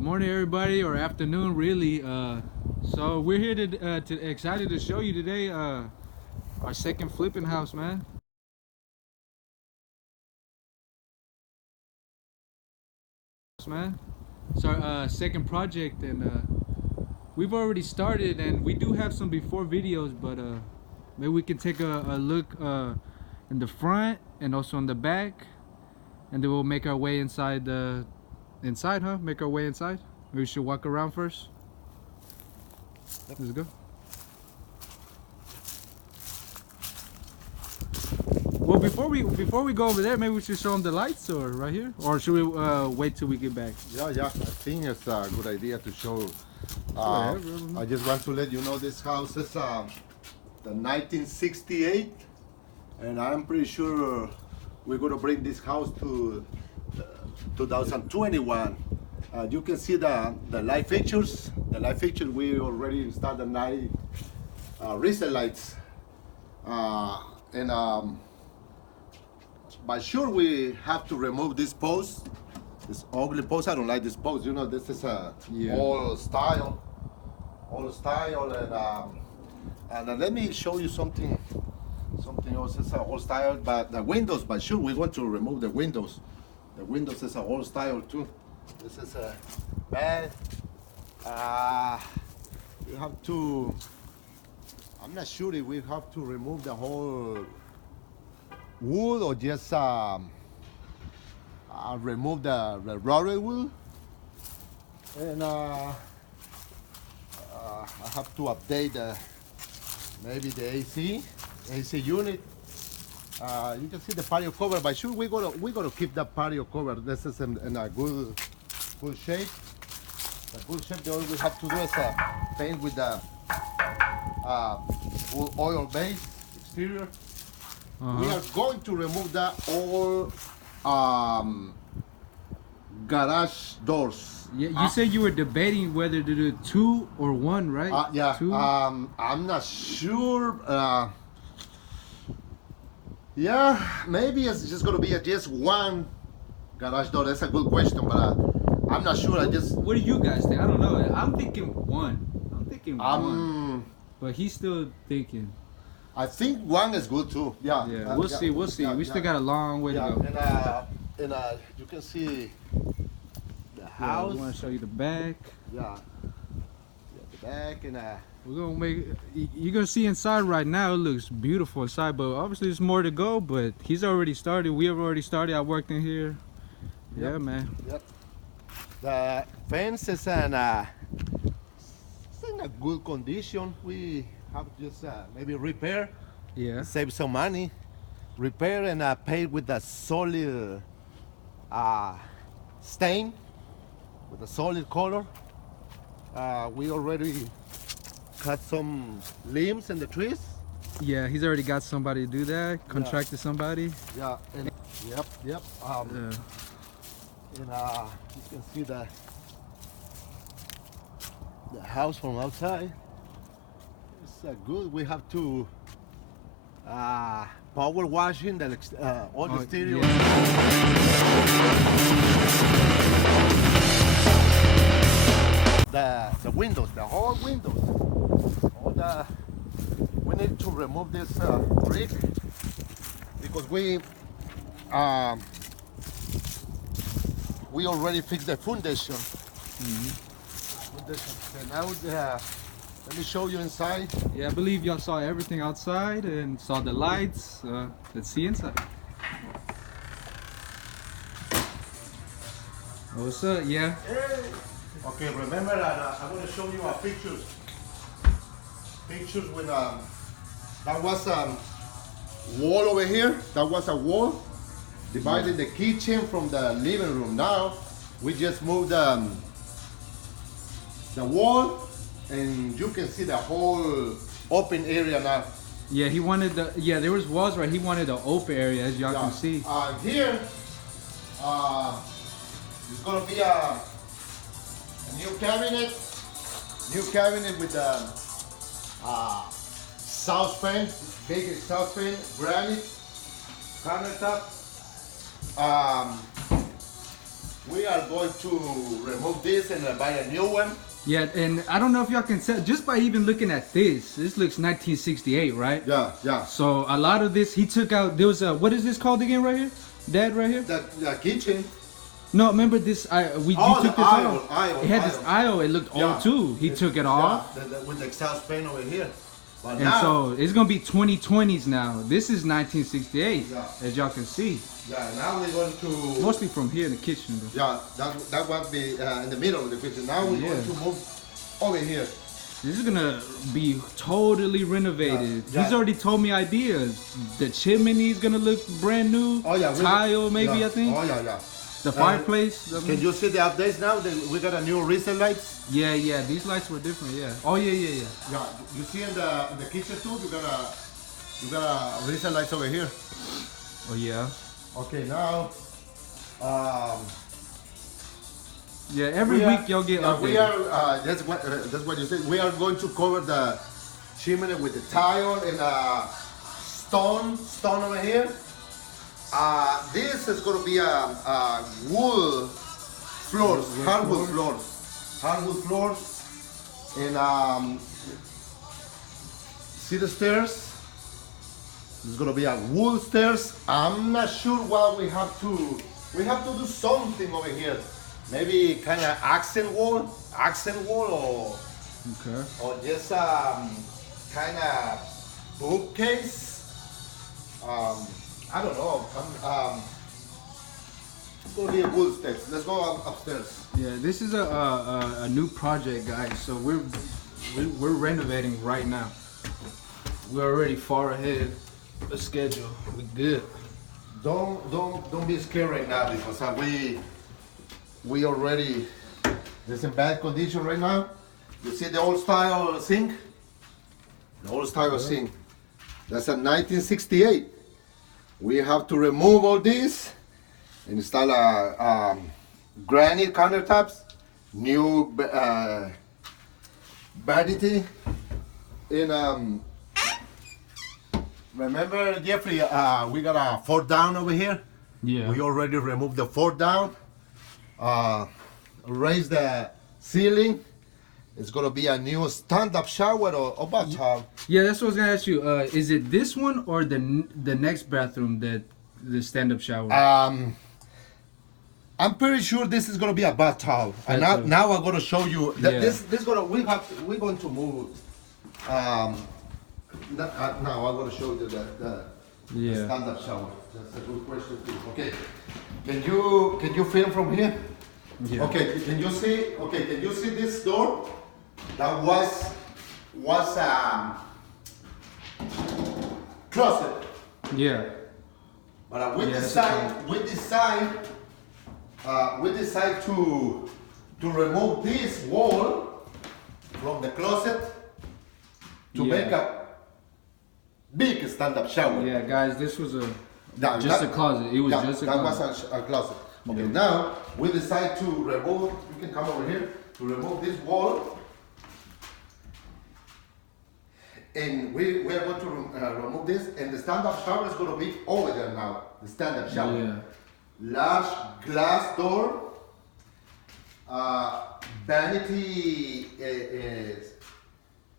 Good morning, everybody, or afternoon, really. So we're here to excited to show you today our second flipping house, man. It's our second project, and we've already started, and we do have some before videos, but maybe we can take a look in the front and also in the back, and then we'll make our way inside the inside, huh? Make our way inside. Maybe we should walk around first. Let's go. Well, before we go over there, maybe we should show them the lights, or right here, or should we wait till we get back? Yeah, I think it's a good idea to show. Whatever. I just want to let you know this house is the 1968, and I'm pretty sure we're going to bring this house to 2021. You can see the light fixtures. The light fixtures, we already installed the night recent lights, but sure we have to remove this post. This ugly post. I don't like this post. You know, this is a old style, and let me show you something else. It's a old style, but the windows. But sure, we want to remove the windows. The windows is a old style too. This is a bad. You have to. I'm not sure if we have to remove the whole wood or just remove the rotary wood, and I have to update maybe the AC unit. You can see the patio cover, but sure we're gonna keep that patio cover. This is in a good shape. The good shape. All we have to do is paint with the oil base exterior. We are going to remove that all garage doors. Yeah, you said you were debating whether to do 2 or 1, right? Yeah. 2? I'm not sure. Yeah, maybe it's just gonna be just one garage door. That's a good question, but I'm not sure. What do you guys think? I don't know. I'm thinking 1. I'm thinking 1. But he's still thinking. I think 1 is good too. Yeah. Yeah. We'll see. We'll see. We still got a long way to go. And you can see the house. I want to show you the back. Yeah. The back and We're gonna make. You're gonna see inside right now. It looks beautiful inside, but obviously there's more to go. But he's already started. We have already started. I worked in here. Yep. Yeah, man. Yep. The fence is in a good condition. We have just maybe repair. Yeah. Save some money. Repair and paint with a solid stain, with a solid color. We already cut some limbs in the trees. Yeah, he's already got somebody to do that. Contracted somebody. Yeah. And, yep. Yeah. And you can see the house from outside. It's good. We have to power washing the all the stereo. Yeah. The windows, the whole windows. We need to remove this brick because we already fixed the foundation. And now let me show you inside. Yeah, I believe y'all saw everything outside and saw the lights. Let's see inside. What's up? Yeah. Hey. Okay, remember that I'm going to show you pictures. Pictures with that was wall over here. That was a wall dividing the kitchen from the living room. Now we just moved the wall, and you can see the whole open area now. Yeah, he wanted the. Yeah, there was walls, right? He wanted the open area, as y'all can see. Here, it's gonna be a new cabinet with the saucepan, big saucepan, granite countertop. we are going to remove this and buy a new one. Yeah, and I don't know if y'all can tell just by even looking at this. This looks 1968, right? Yeah, yeah. So a lot of this he took out. There was a what is this called again right here? Dad, right here? The kitchen. No, remember this? You Oh, took the this aisle, off. aisle, It had this aisle. aisle. It looked Yeah. old too. He took it off. Yeah, with the exhaust fan over here. But And now, so it's gonna be 2020s now. This is 1968, Yeah. as y'all can see. yeah, now we're going to. Mostly from here in the kitchen. Though. Yeah, that would be in the middle of the kitchen. Now we're going to move over here. This is gonna be totally renovated. Yeah. He's already told me ideas. The chimney is gonna look brand new. Oh yeah, Tile maybe yeah. I think. Oh yeah, yeah. The fireplace. Can you see the updates now? We got a new recent lights. Yeah, yeah. These lights were different. Yeah. Oh yeah, yeah, yeah. Yeah, you see in the kitchen too. You got a recent lights over here. Oh yeah. Okay, now. Yeah. Every We are- week y'all get yeah, updated. we are. That's what you said. We are going to cover the chimney with the tile and stone over here. This is going to be a wood floors, hardwood floors, and see the stairs. This is going to be a wood stairs. I'm not sure what we have to. We have to do something over here. Maybe kind of accent wall, Okay. or just kind of bookcase. I don't know. It's gonna be a wood steps. Let's go upstairs. Yeah. This is a new project, guys. So we're renovating right now. We're already far ahead of the schedule. We good. Don't be scared right now because we already. It's in bad condition right now. You see the old style sink? The old style sink. That's a 1968. We have to remove all this and install a granite countertops, new vanity, and remember Jeffrey, we got a fold down over here. Yeah. We already removed the fold down, raised the ceiling. It's gonna be a new stand-up shower or bathtub. Yeah, that's what I was gonna ask you. Is it this one or the next bathroom that the stand-up shower? I'm pretty sure this is gonna be a bathtub. And now I'm gonna show you. This we're going to move. Now I'm gonna show you the stand-up shower. That's a good question too. Okay, can you film from here? Yeah. Okay, can you see? Okay, can you see this door? That was closet. Yeah. But we Yeah, decide to remove this wall from the closet to Yeah. make a big stand-up shower. Yeah, guys, this was a That- a closet. It was just a that closet. was a closet. Okay, Yeah. now we decide to remove. You can come over here to remove this wall, and we are going to remove this. And the stand-up shower is going to be over there now. The stand-up shower. Yeah. Large glass door, vanity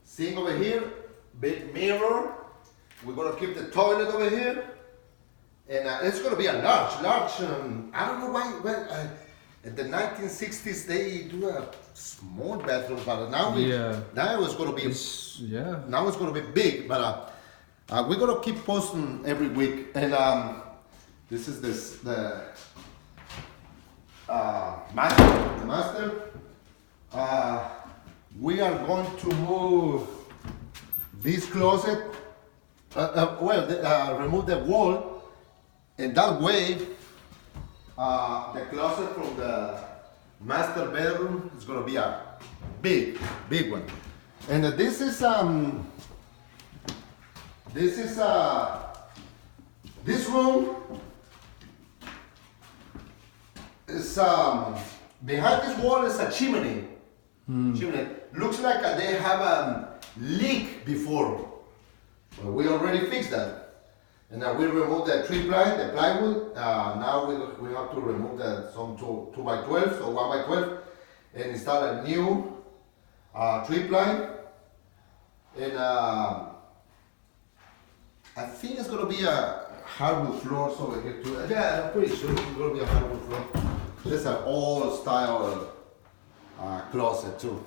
sink over here, big mirror. We're gonna keep the toilet over here, and it's gonna be a large. I don't know why. In the 1960s they do a small bathroom, but now now it's gonna be now it's gonna be big. But we're gonna keep posting every week, and this is the master. We are going to move this closet. Remove the wall, and that way, the closet from the master bedroom is gonna be a big one. And this is this room is behind this wall is a chimney. Chimney looks like they have a leak before. Well, we already fixed that. And we remove the tree ply, the plywood. Now we have to remove some 2 by 12, so 1 by 12, and install a new tree ply. And I think it's gonna be a hardwood floors over here too. Yeah, I'm pretty sure it's gonna be a hardwood floor. This is an old style closet too.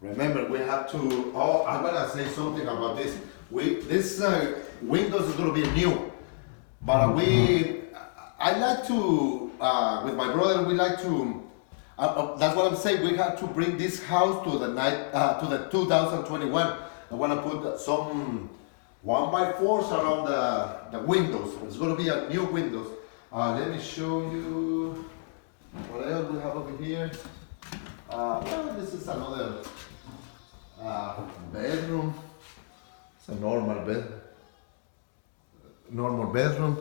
Remember, we have to. Oh, I'm gonna say something about this. This windows is gonna be new, but I like to with my brother. We like to. That's what I'm saying. We have to bring this house to the 2021. I wanna put some 1 by 4s around the windows. It's gonna be a new windows. Let me show you what else we have over here. Well, this is another bedroom. It's a normal bedroom.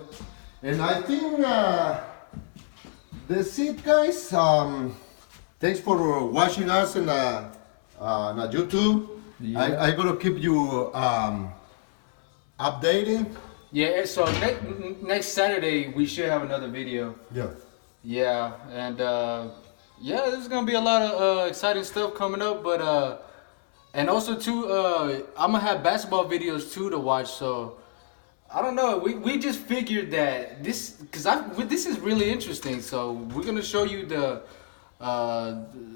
And I think that's it, guys. Thanks for watching us on YouTube. Yeah. I'm gonna keep you updated. Yeah, so next Saturday we should have another video. Yeah. Yeah, and yeah, there's gonna be a lot of exciting stuff coming up, but and also too, I'm gonna have basketball videos too to watch. So I don't know. We just figured that this, this is really interesting. So we're gonna show you the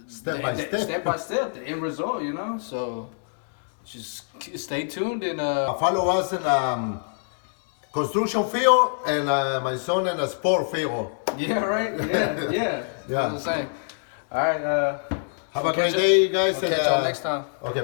Step by step, the end result. You know, so just stay tuned and follow us in construction field and my son in a sport field. yeah, right. Yeah, yeah. That's what I'm saying. All right. Have a great day, guys. I'll catch y'all next time. Okay.